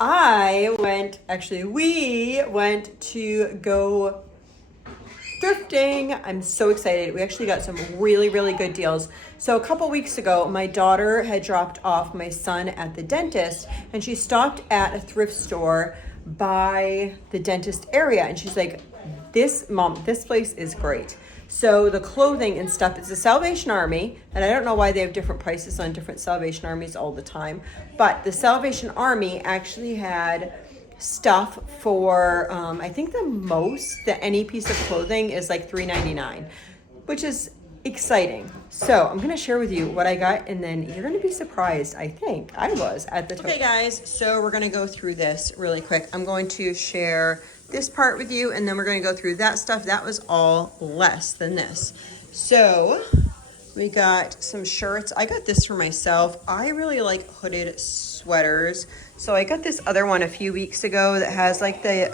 We went to go thrifting. I'm so excited. We actually got some really, really good deals. So a couple weeks ago, my daughter had dropped off my son at the dentist, and she stopped at a thrift store by the dentist area, and she's like, this place is great. So the clothing and stuff, it's a Salvation Army, and I don't know why they have different prices on different Salvation Armies all the time, but the Salvation Army actually had stuff for I think the most that any piece of clothing is like $3.99, which is exciting. So I'm gonna share with you what I got, and then you're gonna be surprised. I think I was at the Okay guys, so we're gonna go through this really quick. I'm going to share this part with you, and then we're gonna go through that stuff. That was all less than this. So we got some shirts. I got this for myself. I really like hooded sweaters. So I got this other one a few weeks ago that has like the,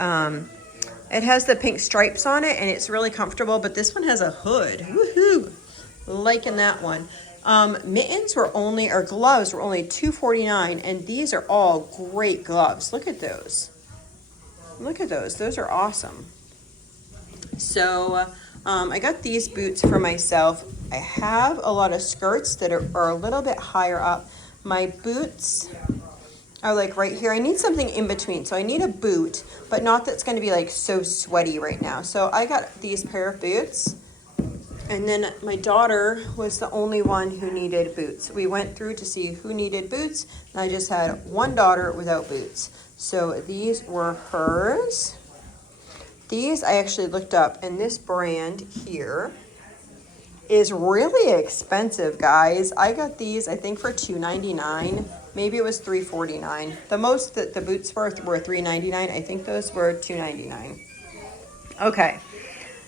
it has the pink stripes on it, and it's really comfortable, but this one has a hood. Woohoo! Liking that one. Mittens were only, or gloves were only $2.49, and these are all great gloves. Look at those. Look at those. Those are awesome. So I got these boots for myself. I have a lot of skirts that are a little bit higher up. My boots are like right here. I need something in between. So I need a boot, but not that's going to be like so sweaty right now. So I got these pair of boots. And then my daughter was the only one who needed boots. We went through to see who needed boots, and I just had one daughter without boots. So these were hers. These I actually looked up, and this brand here is really expensive, guys. I got these, I think, for $2.99. Maybe it was $3.49. The most that the boots were $3.99. I think those were $2.99. Okay.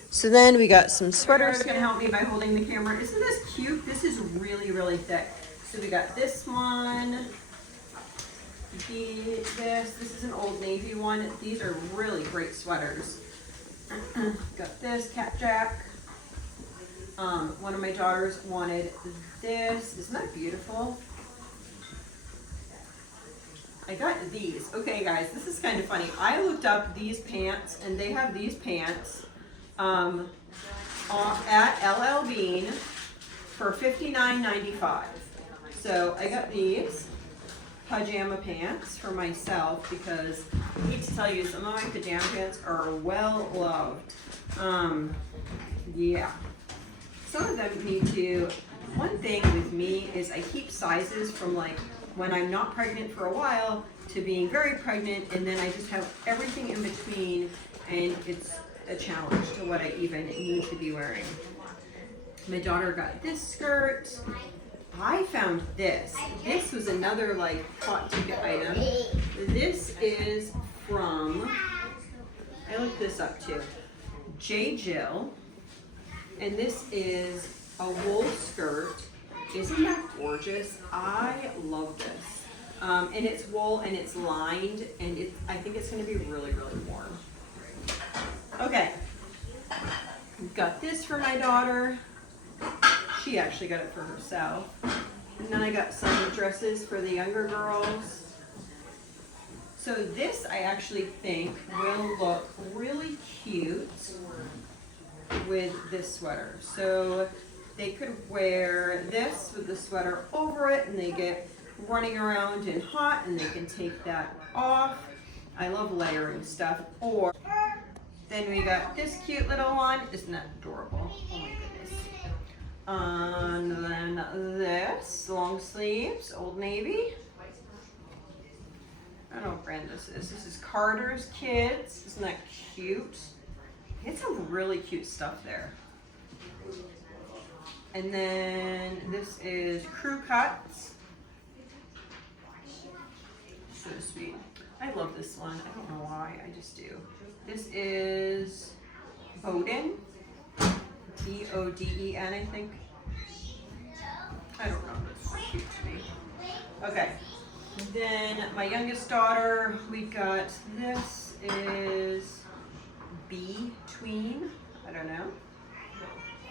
So then we got some sweaters. Sarah's gonna help me by holding the camera. Isn't this cute? This is really, really thick. So we got this one. This is an Old Navy one. These are really great sweaters. Got this Cat Jack. One of my daughters wanted this. Isn't that beautiful? I got these. Okay, guys, this is kind of funny. I looked up these pants, and they have these pants at LL Bean for $59.95. So I got these pajama pants for myself because I hate to tell you, some of my pajama pants are well loved. Yeah. Some of them need to, one thing with me is I keep sizes from like when I'm not pregnant for a while to being very pregnant, and then I just have everything in between, and it's a challenge to what I even need to be wearing. My daughter got this skirt. I found this. This was another like hot ticket item. This is from, I looked this up too, J. Jill. And this is a wool skirt. Isn't that gorgeous? I love this. And it's wool and it's lined, and I think it's gonna be really, really warm. Okay, got this for my daughter. She actually got it for herself. And then I got some dresses for the younger girls. So this I actually think will look really cute with this sweater. So they could wear this with the sweater over it, and they get running around and hot, and they can take that off. I love layering stuff. Or then we got this cute little one. Isn't that adorable? Oh my goodness. And then this, long sleeves, Old Navy. I don't know what brand this is. This is Carter's Kids. Isn't that cute? It's some really cute stuff there. And then this is Crew Cuts. So sweet. I love this one. I don't know why, I just do. This is Boden. Boden, I think. I don't know. It's cute to me. Okay. Then my youngest daughter, we got this is Between. I don't know.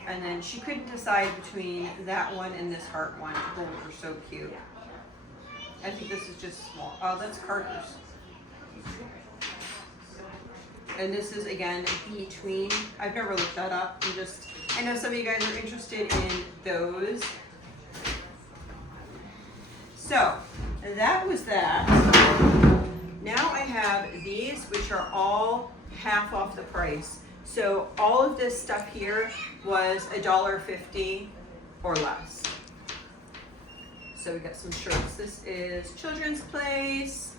And then she couldn't decide between that one and this heart one. Both are so cute. I think this is just small. Oh, that's Carter's. And this is, again, between. I've never looked that up. I know some of you guys are interested in those. So that was that. Now I have these, which are all half off the price. So all of this stuff here was $1.50 or less. So we got some shirts. This is Children's Place.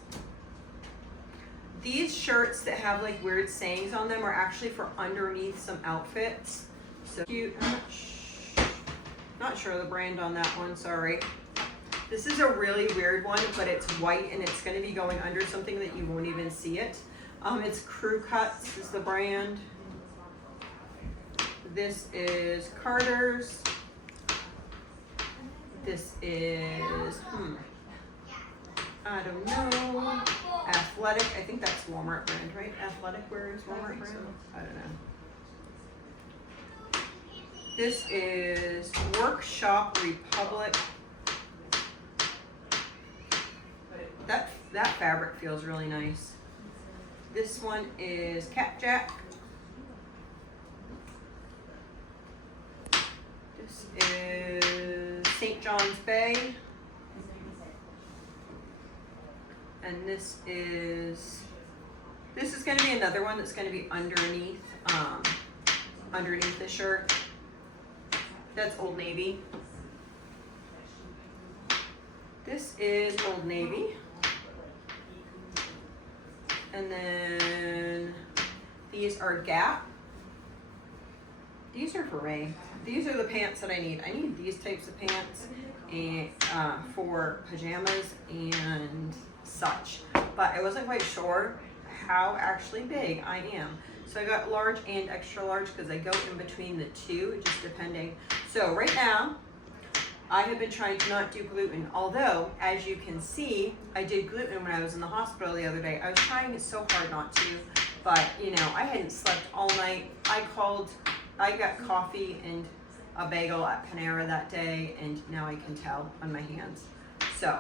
These shirts that have like weird sayings on them are actually for underneath some outfits. So cute. Not sure the brand on that one, sorry. This is a really weird one, but it's white and it's going to be going under something that you won't even see it. It's Crew Cuts is the brand. This is Carter's. This is, I don't know. Athletic, I think that's Walmart brand, right? Athletic, where is Walmart brand? I don't know. This is Workshop Republic. That fabric feels really nice. This one is Capjack. This is St. John's Bay. And this is going to be another one that's going to be underneath the shirt. That's Old Navy. This is Old Navy. And then these are Gap. These are for Ray. These are the pants that I need. I need these types of pants and for pajamas and such. But I wasn't quite sure how actually big I am. So I got large and extra large because I go in between the two, just depending. So right now, I have been trying to not do gluten, although, as you can see, I did gluten when I was in the hospital the other day. I was trying so hard not to, but, you know, I hadn't slept all night. I got coffee and a bagel at Panera that day, and now I can tell on my hands. So,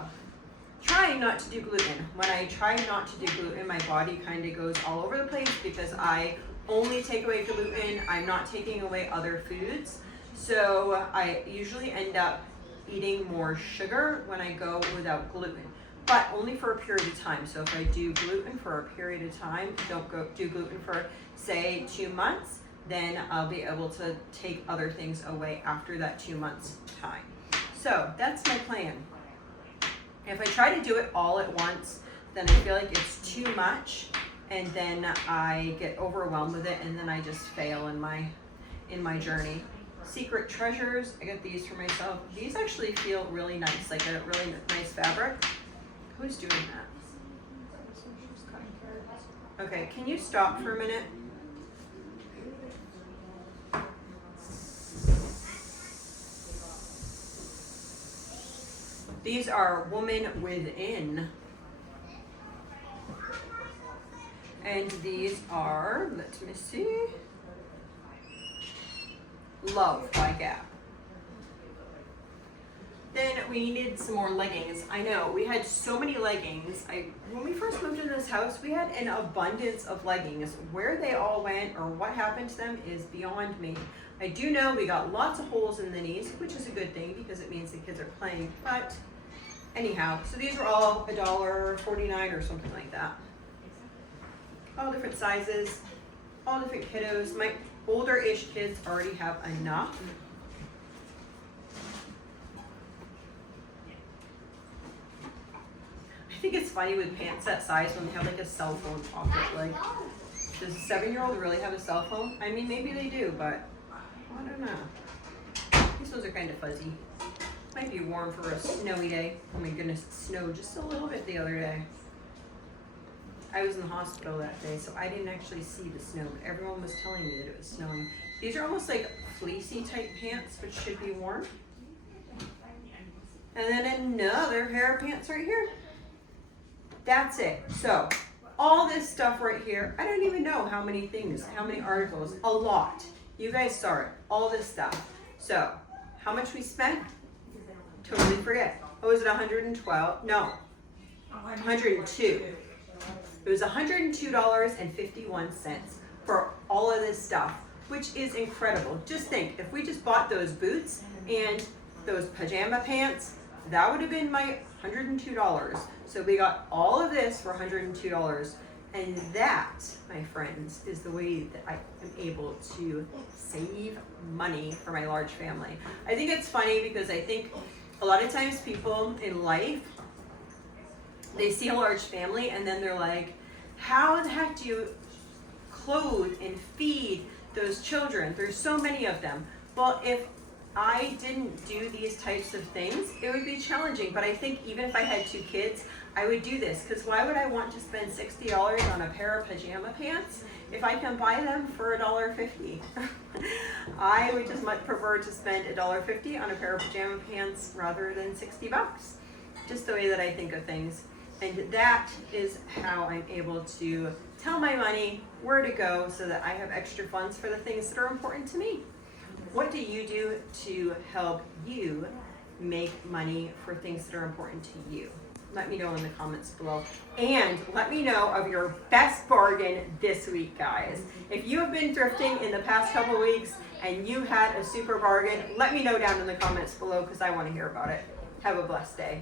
trying not to do gluten. When I try not to do gluten, my body kind of goes all over the place because I only take away gluten. I'm not taking away other foods. So, I usually end up eating more sugar when I go without gluten, but only for a period of time. So if I do gluten for a period of time, don't go do gluten for say 2 months, then I'll be able to take other things away after that 2 months time. So that's my plan. If I try to do it all at once, then I feel like it's too much, and then I get overwhelmed with it, and then I just fail in my journey. Secret Treasures, I got these for myself. These actually feel really nice, like a really nice fabric. Who's doing that? Okay, can you stop for a minute? These are Woman Within. And these are, let me see, Love by Gap. Then we needed some more leggings. I know, we had so many leggings. When we first moved into this house, we had an abundance of leggings. Where they all went or what happened to them is beyond me. I do know we got lots of holes in the knees, which is a good thing because it means the kids are playing. But anyhow, so these were all $1.49 or something like that. All different sizes, all different kiddos. My older-ish kids already have enough. I think it's funny with pants that size when they have like a cell phone pocket. Like, does a 7-year-old really have a cell phone? I mean, maybe they do, but I don't know. These ones are kind of fuzzy. Might be warm for a snowy day. Oh my goodness, it snowed just a little bit the other day. I was in the hospital that day, so I didn't actually see the snow, but everyone was telling me that it was snowing. These are almost like fleecy type pants, which should be warm. And then another pair of pants right here. That's it. So all this stuff right here, I don't even know how many things, how many articles, a lot. You guys saw it, all this stuff. So how much we spent? Totally forget. Oh, was it 112? No, 102. It was $102.51 for all of this stuff, which is incredible. Just think, if we just bought those boots and those pajama pants, that would have been my $102. So we got all of this for $102. And that, my friends, is the way that I am able to save money for my large family. I think it's funny because I think a lot of times people in life, they see a large family and then they're like, how the heck do you clothe and feed those children? There's so many of them. Well, if I didn't do these types of things, it would be challenging. But I think even if I had 2 kids, I would do this, because why would I want to spend $60 on a pair of pajama pants if I can buy them for $1.50? I would just much prefer to spend $1.50 on a pair of pajama pants rather than $60. Just the way that I think of things. And that is how I'm able to tell my money where to go so that I have extra funds for the things that are important to me. What do you do to help you make money for things that are important to you? Let me know in the comments below. And let me know of your best bargain this week, guys. If you have been thrifting in the past couple weeks and you had a super bargain, let me know down in the comments below because I want to hear about it. Have a blessed day.